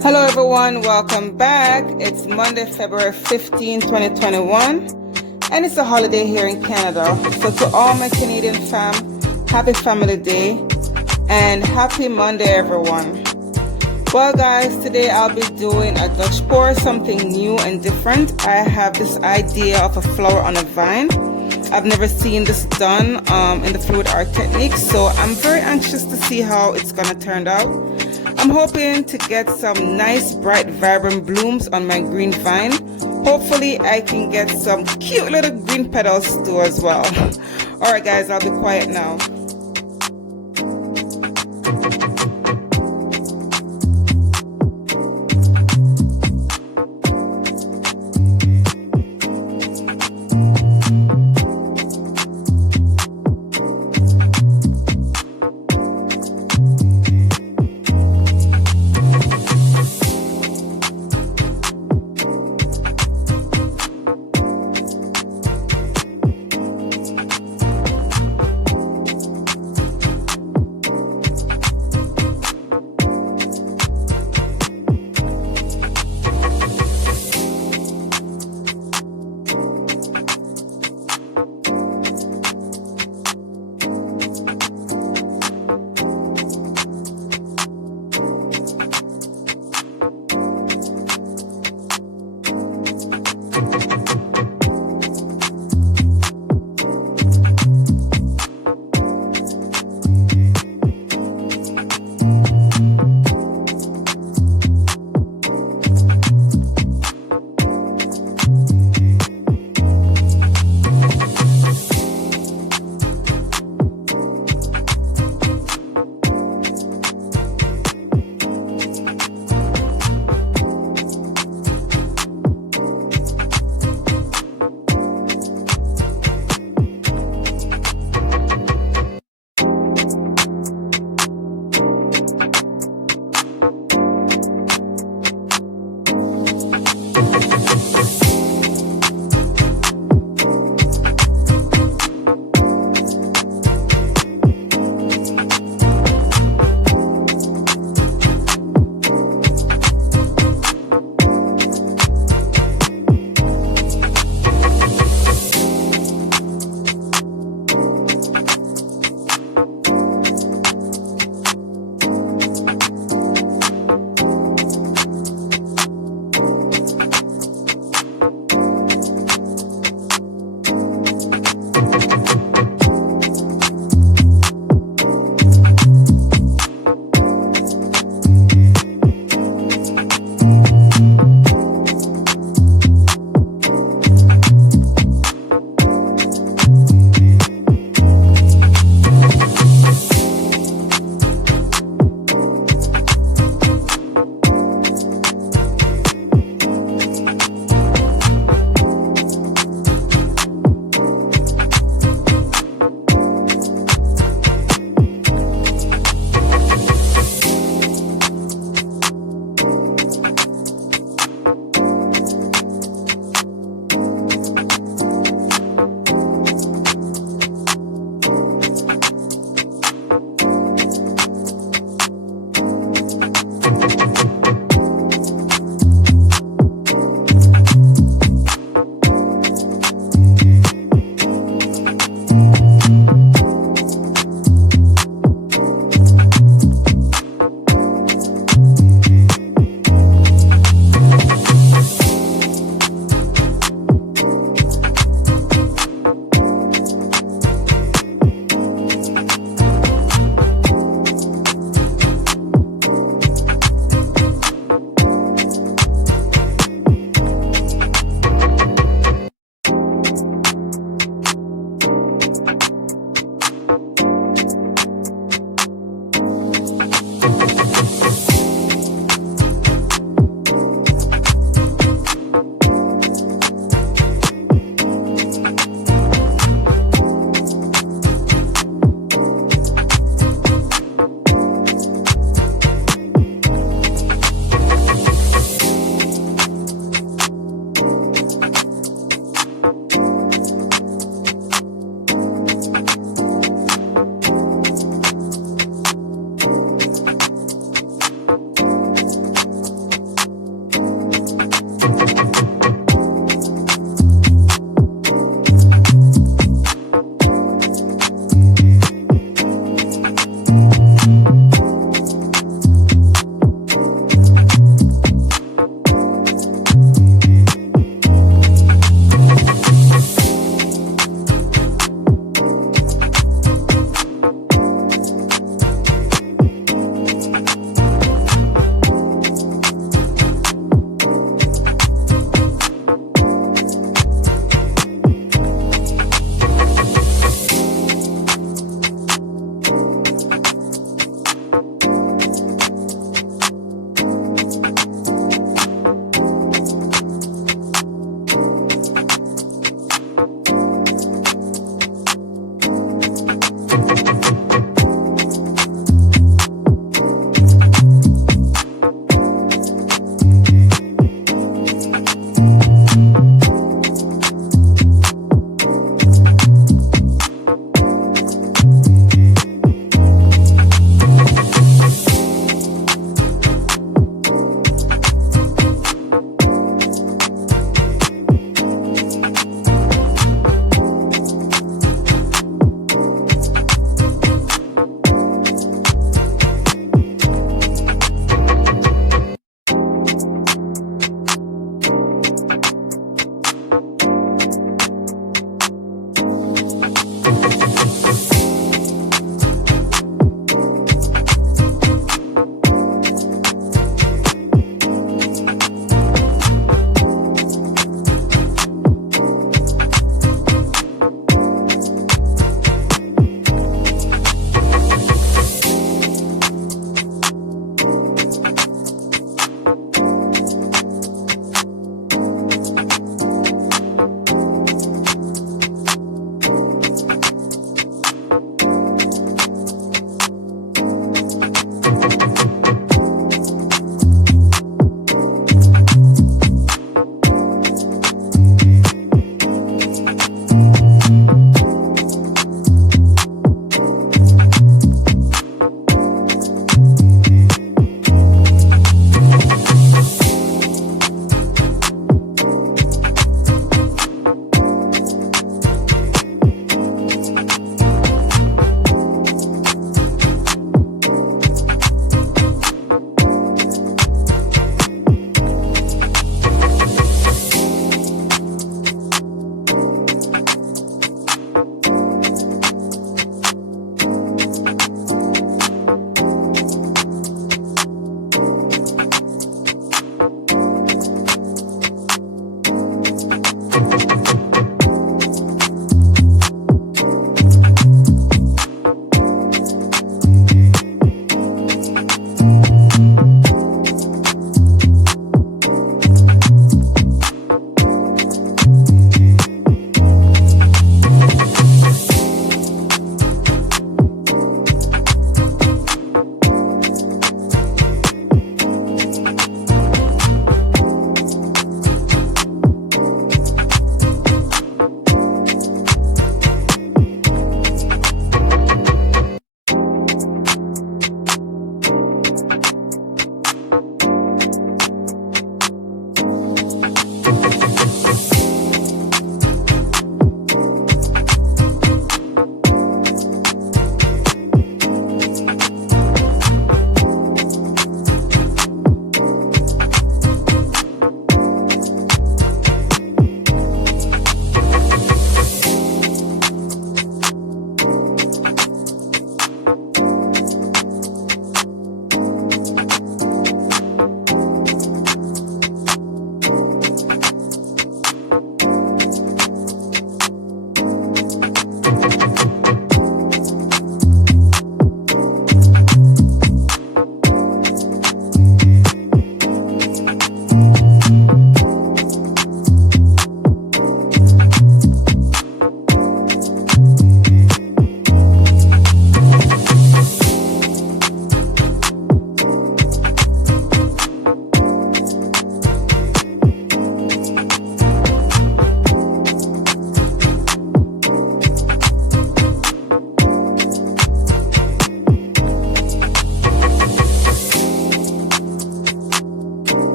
Hello everyone, welcome back. It's Monday, February 15, 2021, and it's a holiday here in Canada. So to all my Canadian fam, happy Family Day and happy Monday everyone. Well guys, today I'll be doing a Dutch pour, something new and different. I have this idea of a flower on a vine. I've never seen this done in the fluid art technique, so I'm very anxious to see how it's gonna turn out. I'm hoping to get some nice, bright, vibrant blooms on my green vine. Hopefully I can get some cute little green petals too as well. Alright guys, I'll be quiet now.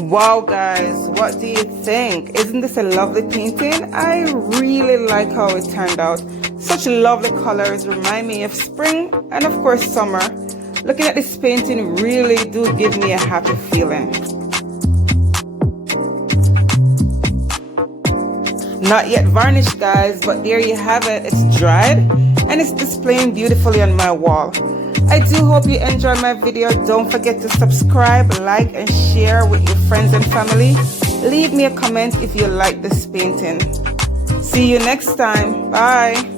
Wow guys, what do you think? Isn't this a lovely painting? I really like how it turned out. Such lovely colors, remind me of spring and of course summer. Looking at this painting really do give me a happy feeling. Not yet varnished guys, but there you have it. It's dried and it's displaying beautifully on my wall. I do hope you enjoyed my video. Don't forget to subscribe, like and share with your friends and family. Leave me a comment if you like this painting. See you next time. Bye.